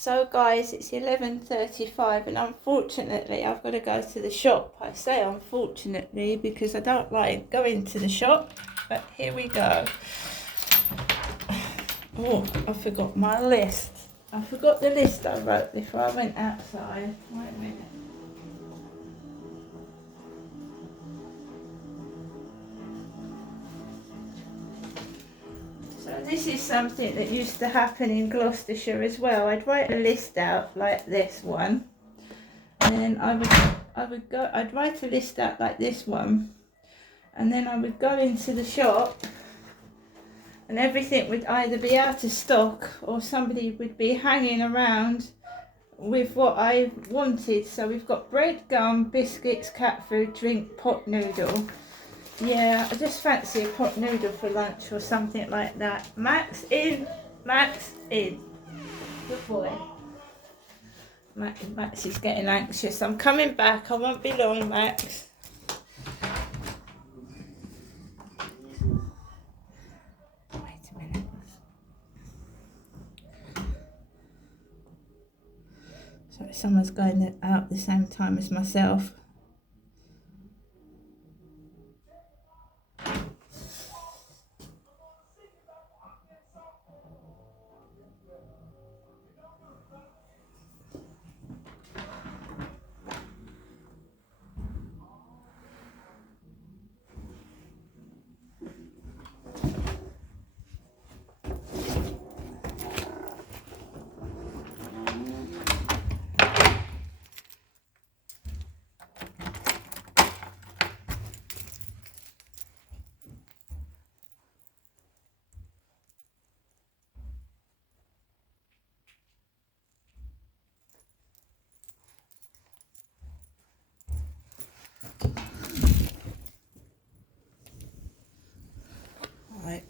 So guys, it's 11:35 and unfortunately I've got to go to the shop. I say unfortunately because I don't like going to the shop, but here we go. Oh, I forgot my list. I forgot the list I wrote before I went outside. Wait a minute. So this is something that used to happen in Gloucestershire as well. I'd write a list out like this one, and then I'd write a list out like this one, and then I would go into the shop, and everything would either be out of stock or somebody would be hanging around with what I wanted. So we've got bread, gum, biscuits, cat food, drink, pot noodle. Yeah, I just fancy a pot noodle for lunch or something like that. Max in, Max in. Good boy. Max is getting anxious. I'm coming back. I won't be long, Max. Wait a minute. So someone's going out at the same time as myself. Right.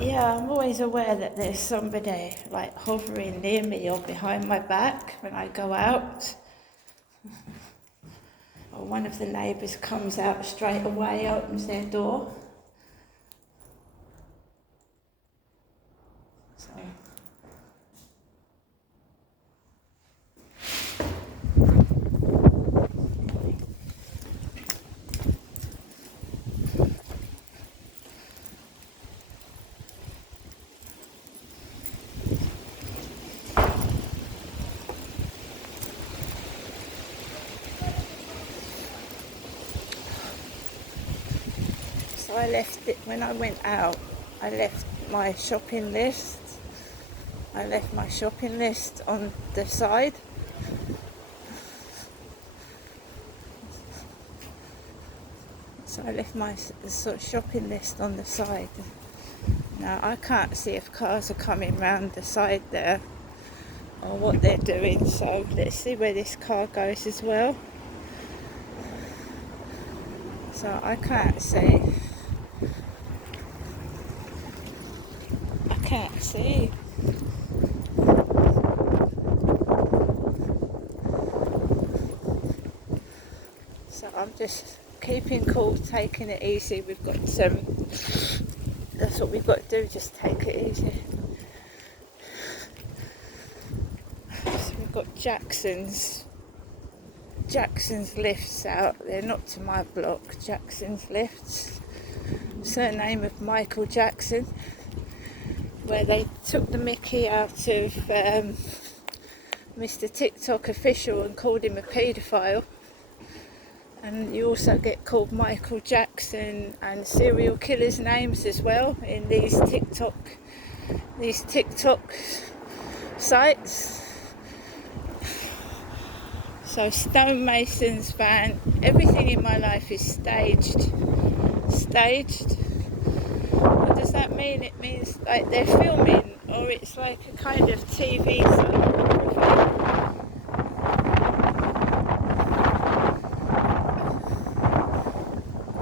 Yeah, I'm always aware that there's somebody like hovering near me or behind my back when I go out. Or one of the neighbours comes out straight away, opens their door. So. So I left it, when I went out, I left my shopping list. I left my shopping list on the side. So I left my sort of shopping list on the side. Now I can't see if cars are coming round the side there or what they're doing. So let's see where this car goes as well. So I can't see. I can't see. So I'm just keeping cool, taking it easy. We've got that's what we've got to do, just take it easy. So we've got Jackson's lifts out. They're not to my block, Jackson's lifts. Surname of Michael Jackson, where they took the mickey out of Mr. TikTok official and called him a paedophile. And you also get called Michael Jackson and serial killers' names as well in these TikTok sites. So stonemasons, van, everything in my life is staged. What does that mean? It means like they're filming, or it's like a kind of TV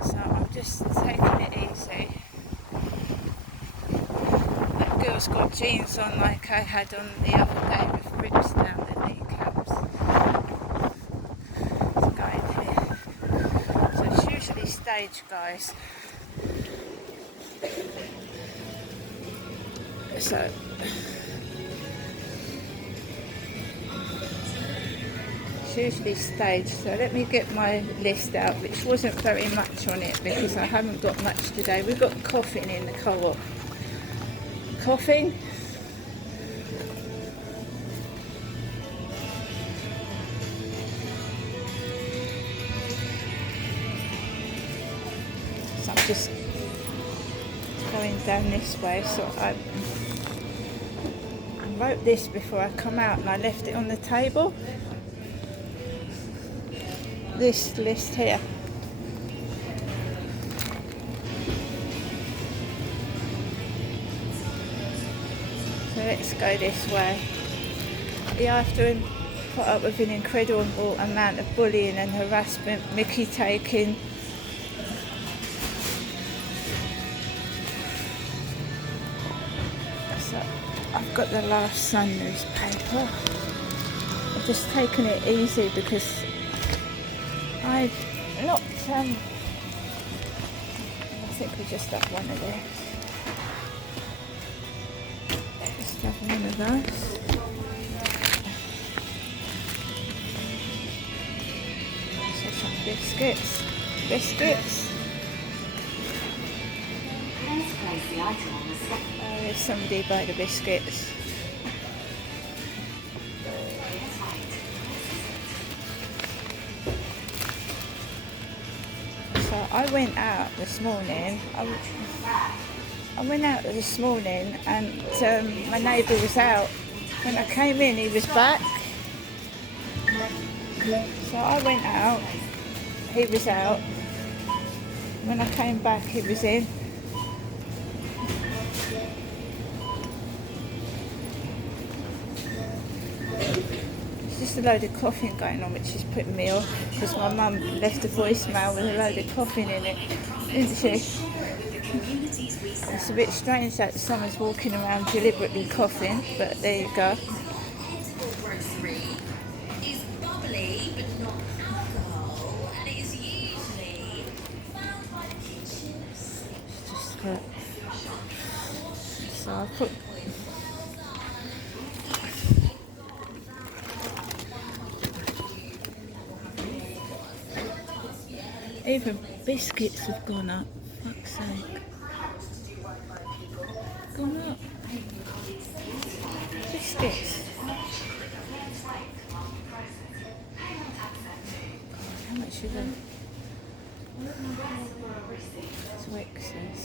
So I'm just taking it easy. That girl's got jeans on like I had on the other day with rips down the kneecaps. It's going here. So it's usually staged, guys. So It's usually staged. So let me get my list out, which wasn't very much on it because I haven't got much today. We've got coughing in the co-op. Coughing. So I'm just going down this way. So I wrote this before I come out and I left it on the table. This list here. So let's go this way. You have to put up with an incredible amount of bullying and harassment, mickey taking. So I've got the Last Sun newspaper. I've just taken it easy because I've not, I think we just have one of these. Just have one of those. So some biscuits. There's somebody by the biscuits. I went out this morning. I went out this morning and my neighbour was out. When I came in, he was back. So I went out, he was out. When I came back, he was in. A load of coughing going on, which is putting me off because my mum left a voicemail with a load of coughing in it, didn't she? It's a bit strange that someone's walking around deliberately coughing, but there you go. So I put even biscuits have gone up, fuck's sake. Gone up. Biscuits. How much are they? Twixes.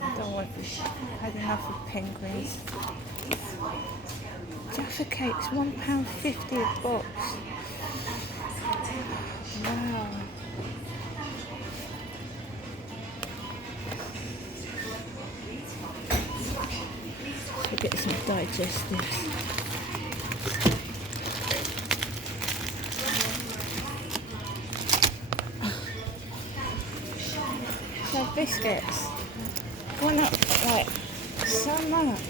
I don't want this. I've had enough of penguins. Jaffa cakes, £1.50 a box. Wow. Get some digestives. So biscuits gone up like so much.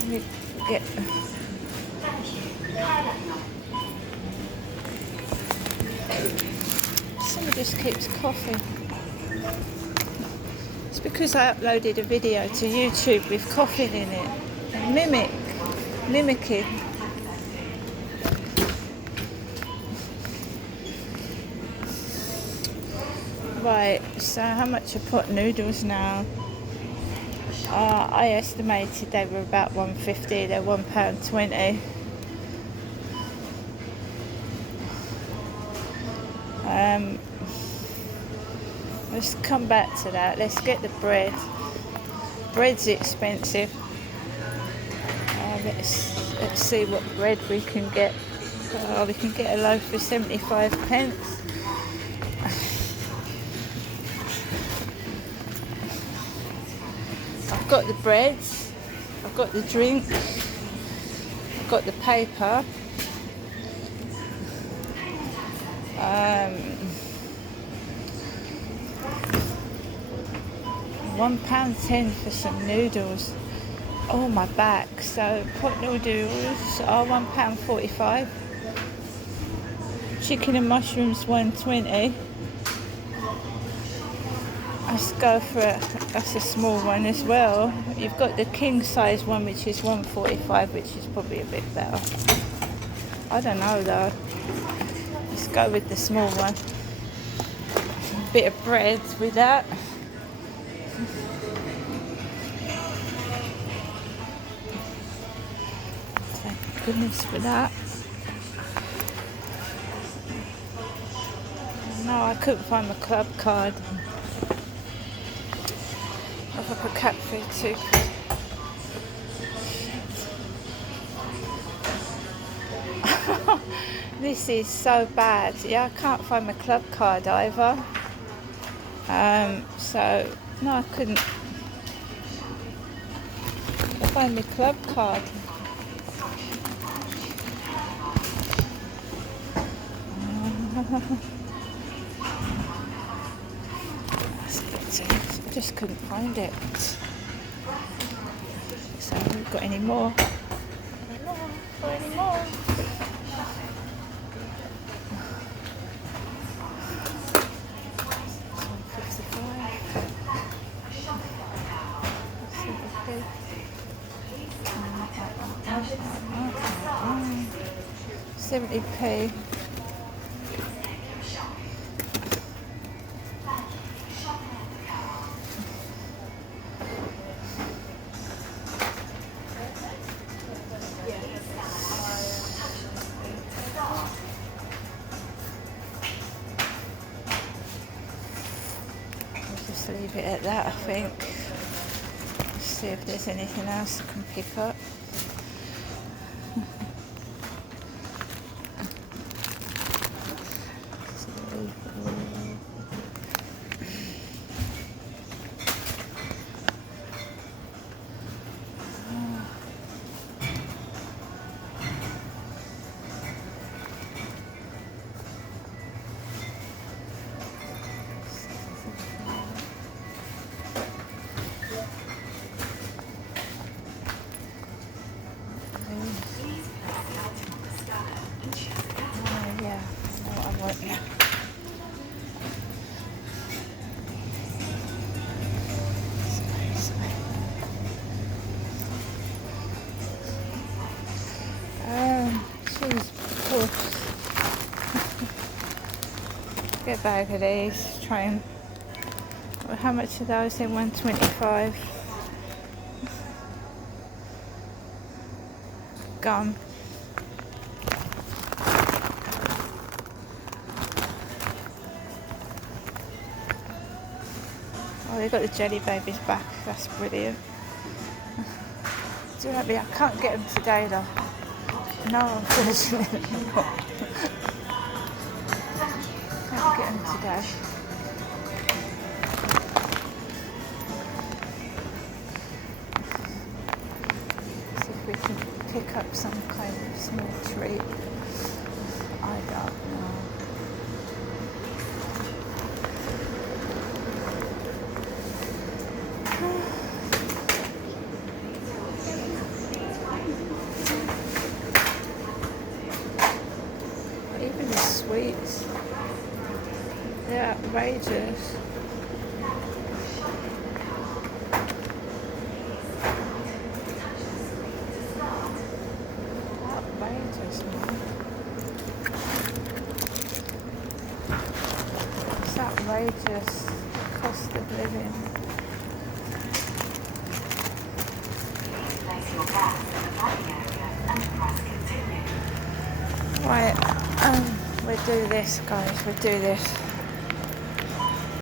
Let me get someone just keeps coughing. It's because I uploaded a video to YouTube with coughing in it and mimicking. Right, so how much are pot noodles now? I estimated they were about £1.50, they're £1.20. Let's come back to that. Let's get the bread. Bread's expensive. Let's see what bread we can get. We can get a loaf for 75 pence. I've got the breads, I've got the drink, I've got the paper. £1.10 for some noodles. Oh, my back. So pot noodles are £1.45. Chicken and mushrooms £1.20. Let's go for that's a small one as well. You've got the king size one, which is £1.45, which is probably a bit better. I don't know though. Let's go with the small one. A bit of bread with that. Thank goodness for that. No, I couldn't find my club card. I've got a cat food too. This is so bad. Yeah, I can't find my club card either. So no, I couldn't find my club card. I just couldn't find it. So have we got any more? Any more? £70p. Just leave it at that, I think. See if there's anything else I can pick up. Cheese puffs. Get a bag of these. Try and. Well, how much are those? They're £1.25. Gum. Oh, they've got the jelly babies back. That's brilliant. Do you know what I mean? I can't get them today though. No, unfortunately not. Can't get them today. See if we can pick up some kind of small treat. I don't know. Even the sweets, they're outrageous. Outrageous, man. It's outrageous cost of living. Right, we'll do this, guys, we'll do this.